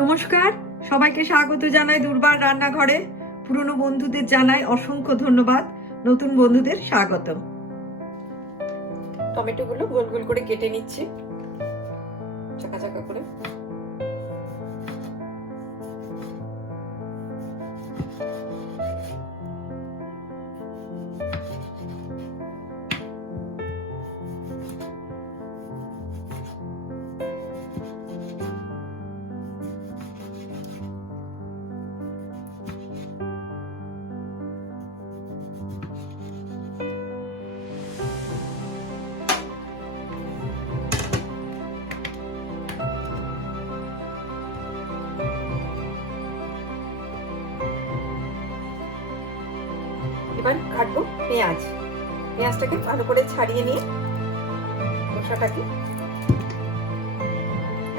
নমস্কার, সবাইকে স্বাগত জানাই দুর্বার রান্নাঘরে। পুরনো বন্ধুদের জানাই অসংখ্য ধন্যবাদ, নতুন বন্ধুদের স্বাগত। টমেটোগুলো গোল গোল করে কেটে নিচ্ছি, চাকা চাকা করে। এবার কাটবো পেঁয়াজটাকে ভালো করে ছাড়িয়ে নিয়ে খোসাটাকে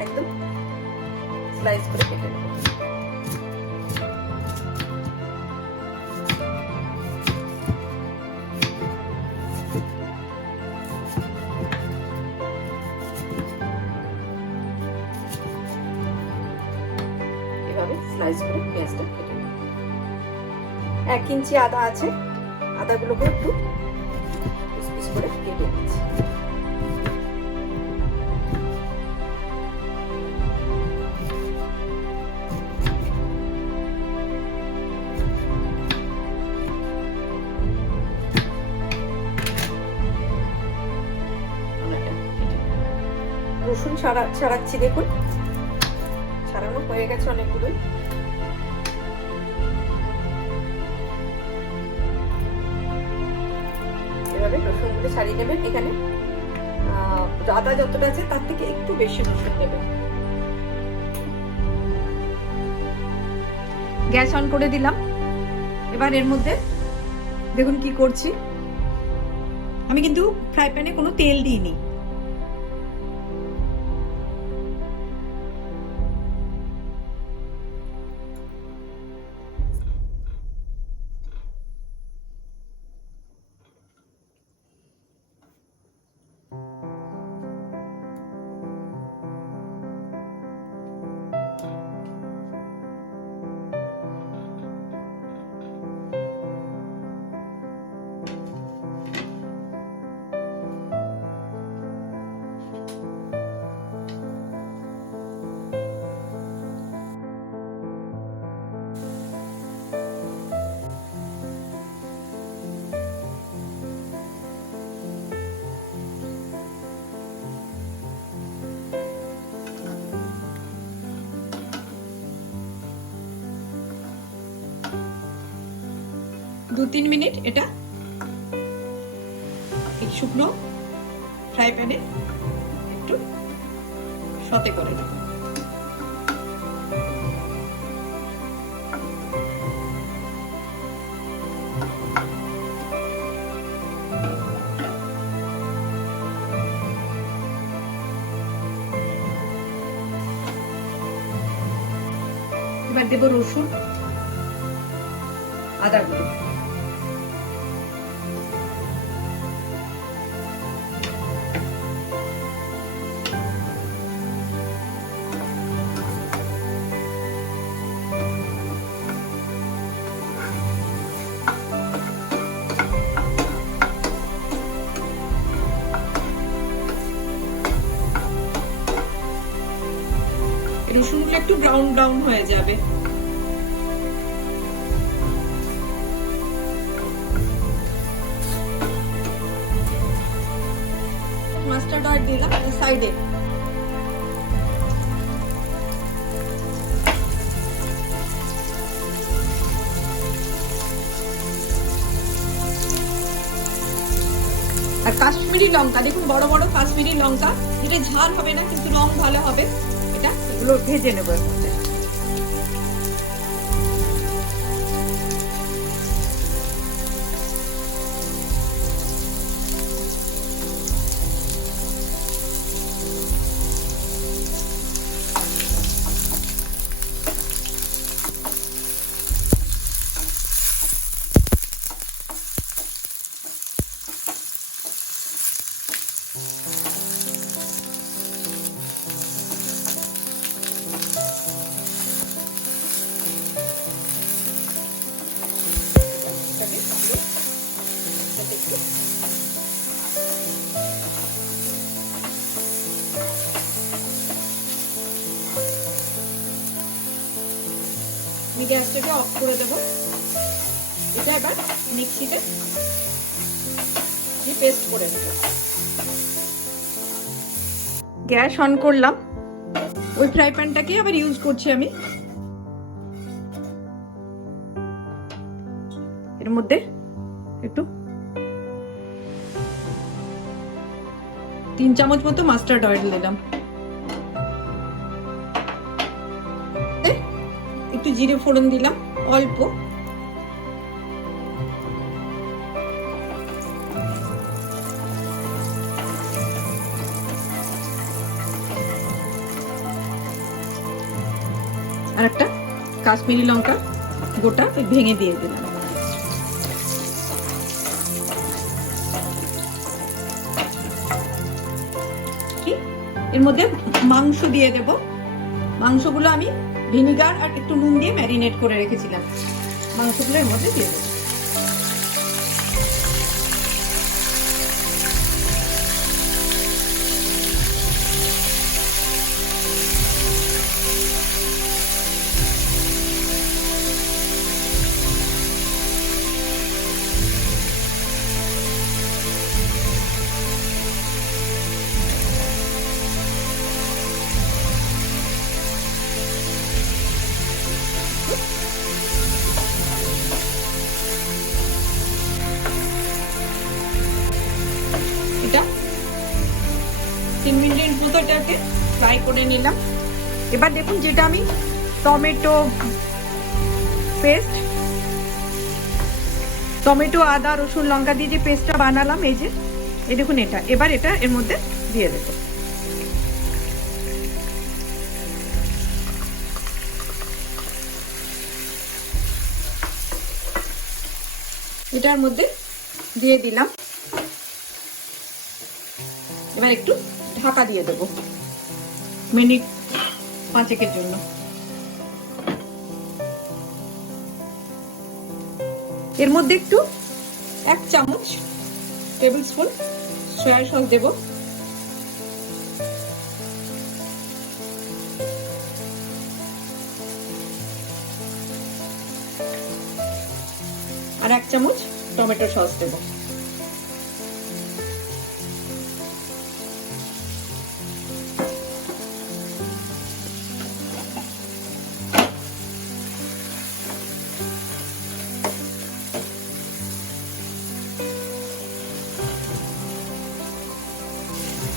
একদম স্লাইস করে কেটে নেব। এভাবে স্লাইস করে পেঁয়াজটা কেটে নেব। 1 ইঞ্চি আদা আছে, আদাগুলোকে একটু পিস পিস করে কেটে নিচ্ছি। রসুন ছাড়াচ্ছি, দেখুন ছাড়ানো হয়ে গেছে অনেকগুলোই। এভাবে রসুনগুলো ছাড়িয়ে নেবেন। এখানে আদা যতটা আছে তার থেকে একটু বেশি রসুন নেবেন। গ্যাস অন করে দিলাম। এবার এর মধ্যে দেখুন কি করছি, আমি কিন্তু ফ্রাই প্যানে কোনো তেল দিইনি। দু 3 মিনিট এটা শুকনো ফ্রাই প্যানে একটু সতে করে নেব। এবার দেব রসুন, আদাগুলো। রসুনগুলো একটু ব্রাউন ব্রাউন হয়ে যাবে। মাস্টার্ড অয়েল দিলাম সাইডে। আর কাশ্মীরি লঙ্কা, দেখুন বড় বড় কাশ্মীরি লঙ্কা, এটা ঝাল হবে না কিন্তু রং ভালো হবে। এটা এগুলো ভেজে নেবো এর মধ্যে। আমি গ্যাসটাকে অফ করে দেব। এটা এবার মিক্সিতে পেস্ট করে নেব। গ্যাস অন করলাম, ওই ফ্রাই প্যানটাকে আবার ইউজ করছি আমি। এর মধ্যে একটু 3 চামচ মতো মাস্টার্ড অয়েল দিলাম, একটু জিরে ফোড়ন দিলাম অল্প, আর একটা কাশ্মীরি লঙ্কা গোটা ভেঙে দিয়ে দিলাম। এর মধ্যে মাংস দিয়ে দেব। মাংসগুলো আমি ভিনিগার আর একটু নুন দিয়ে ম্যারিনেট করে রেখেছিলাম, মাংসগুলো এর মধ্যে দিয়ে দেব। এটা 3 মিনিট মতো এটাকে ফ্রাই করে নিলাম। এবার দেখুন, যেটা আমি টমেটো পেস্ট, টমেটো আদা রসুন লঙ্কা দিয়ে যে পেস্টটা বানালাম, এই যে এই দেখুন, এটা এবার এটা এর মধ্যে দিয়ে দেব। এটার মধ্যে দিয়ে দিলাম। এবার একটু ঢাকা দিয়ে দেবো মিনিট 5 জন্য। এর মধ্যে একটু 1 চামচ টেবিল স্পুন সয়া সস দেব, আর 1 চামচ টমেটো সস দেব।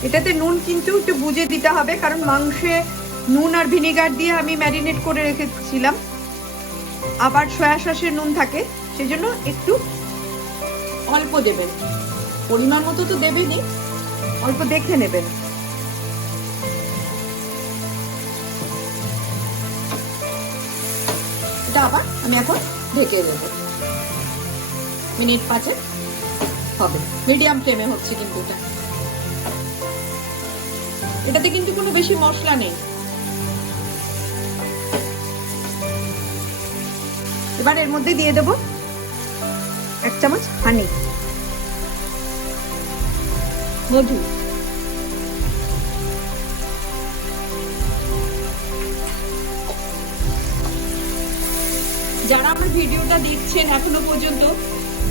এটাতে নুন কিন্তু একটু বুঝে দিতে হবে, কারণ মাংসে নুন আর ভিনিগার দিয়ে আমি ম্যারিনেট করে রেখেছিলাম, আবার সয়া সসের নুন থাকে, সেজন্য একটু অল্প দেবেন, পরিমাণ মতো তো দেবেনই, অল্প দেখে নেবেন। এটা আবার আমি এখন ঢেকে দেব, মিনিট 5 হবে, মিডিয়াম ফ্লেমে হচ্ছে কিন্তু এটা। এটাতে কিন্তু কোনো বেশি মশলা নেই। এবার এর মধ্যে দিয়ে দেব 1 চামচ হানি, মধু, যারা আমার ভিডিওটা দেখছেন এখনো পর্যন্ত,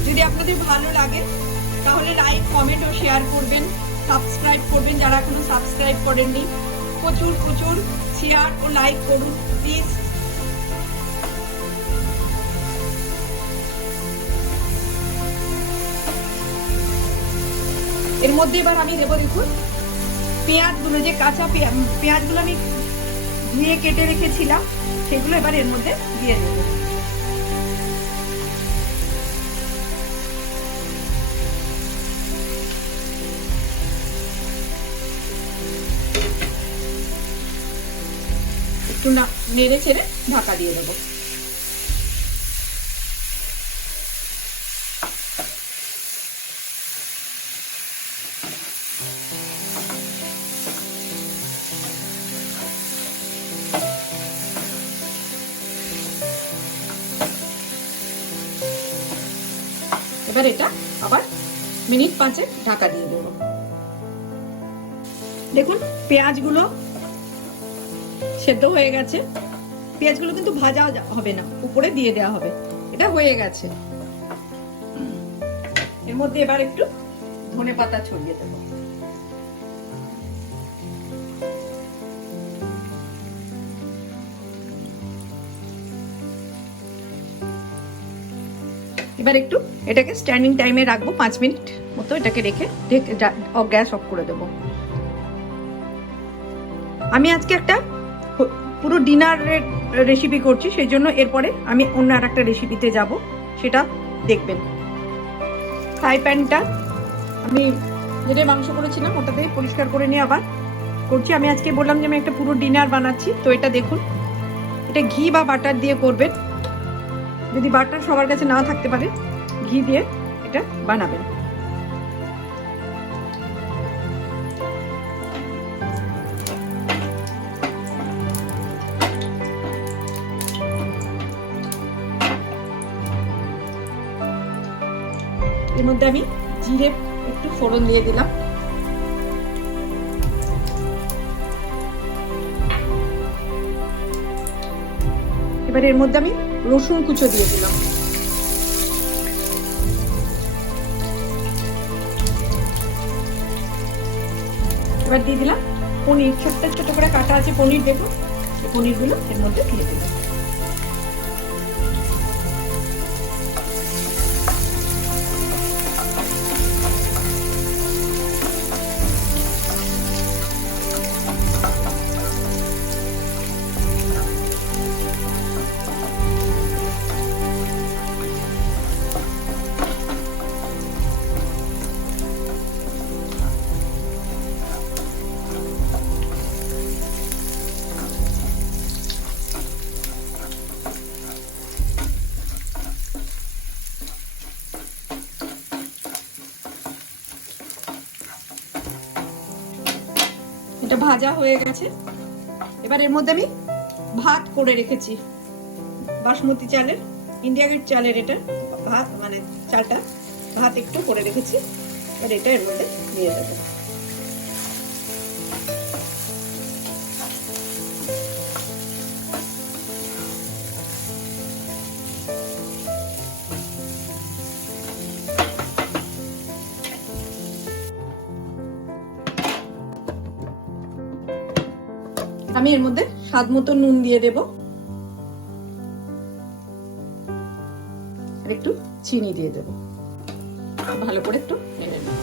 যদি আপনাদের ভালো লাগে তাহলে লাইক কমেন্ট ও শেয়ার করবেন, সাবস্ক্রাইব করবেন যারা এখনো সাবস্ক্রাইব করেননি, প্রচুর প্রচুর শেয়ার ও লাইক করুন প্লিজ। এর মধ্যে এবার আমি দেবো, দেখুন পেঁয়াজগুলো, যে কাঁচা পেঁয়াজগুলো আমি ধুয়ে কেটে রেখেছিলাম, সেগুলো এবার এর মধ্যে দিয়ে দেবো। একটু নেড়ে ছেড়ে ঢাকা দিয়ে দেবো। এবার এটা আবার মিনিট 5 ঢাকা দিয়ে দেবো। দেখুন পেঁয়াজগুলো সেদ্ধ হয়ে গেছে, পেঁয়াজগুলো কিন্তু ভাজা হবে না, উপরে দিয়ে দেওয়া হবে। এটা হয়ে গেছে। এর মধ্যে এবার একটু ধনেপাতা ছড়িয়ে দেবো। এবার একটু এটাকে স্ট্যান্ডিং টাইমে রাখবো 5 মিনিট মতো, এটাকে রেখে গ্যাস অফ করে দেবো। আমি আজকে একটা পুরো ডিনারের রেসিপি করছি, সেই জন্য এরপরে আমি অন্য আর একটা রেসিপিতে যাব, সেটা দেখবেন। ফ্রাই প্যানটা আমি যেটা মাংস করেছিলাম ওটাতে পরিষ্কার করে নিয়ে আবার করছি। আমি আজকে বললাম যে আমি একটা পুরো ডিনার বানাচ্ছি, তো এটা দেখুন, এটা ঘি বা বাটার দিয়ে করবেন। যদি বাটার সবার কাছে না থাকতে পারে, ঘি দিয়ে এটা বানাবেন। এর মধ্যে আমি জিরে একটু ফোড়ন দিয়ে দিলাম। এবার এর মধ্যে আমি রসুন কুচো দিয়ে দিলাম। এবার দিয়ে দিলাম পনির, ছোট্ট ছোট করে কাটা আছে পনির, দেখুন এই পনিরগুলো এর মধ্যে দিয়ে দিলাম। এটা ভাজা হয়ে গেছে। এবার এর মধ্যে আমি ভাত করে রেখেছি, বাসমতি চালের, ইন্ডিয়া গেট চালের এটা ভাত, মানে চালটা ভাত একটু করে রেখেছি। আর এটা এর মধ্যে দিয়ে দেবো। আমি এর মধ্যে স্বাদ মতো নুন দিয়ে দেব, আর একটু চিনি দিয়ে দেব। ভালো করে একটু নেড়ে নেব।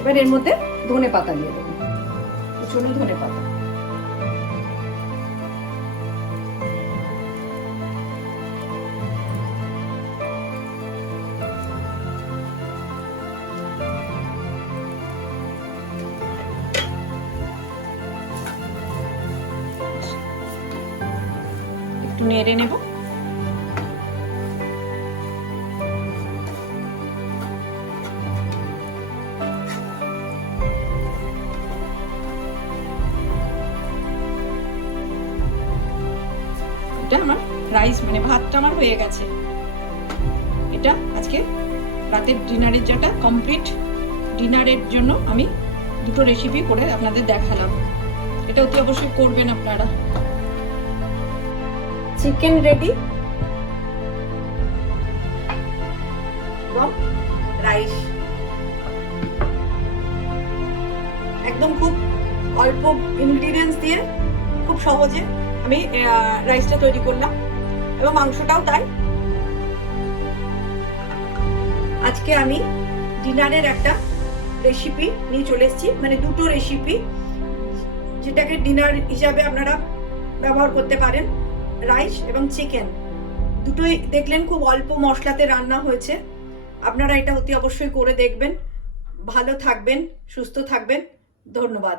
এবার এর মধ্যে ধনে পাতা দিয়ে দেব, কুচনো ধনে পাতা। একটু নেড়ে নেব। এটা আমার রাইস, মানে ভাতটা আমার হয়ে গেছে। এটা আজকে রাতের ডিনারের যেটা কমপ্লিট ডিনারের জন্য আমি দুটো রেসিপি করে আপনাদের দেখালাম। এটা অতি অবশ্যই করবেন আপনারা। চিকেন রেডি এবং রাইস, একদম খুব অল্প ইনগ্রিডিয়েন্টস দিয়ে খুব সহজে আমি রাইসটা তৈরি করলাম, এবং মাংসটাও তাই। আজকে আমি ডিনারের একটা রেসিপি নিয়ে চলে এসেছি, মানে দুটো রেসিপি যেটাকে ডিনার হিসাবে আপনারা ব্যবহার করতে পারেন। রাইস এবং চিকেন দুটোই দেখলেন খুব অল্প মশলাতে রান্না হয়েছে। আপনারা এটা অতি অবশ্যই করে দেখবেন। ভালো থাকবেন, সুস্থ থাকবেন। ধন্যবাদ।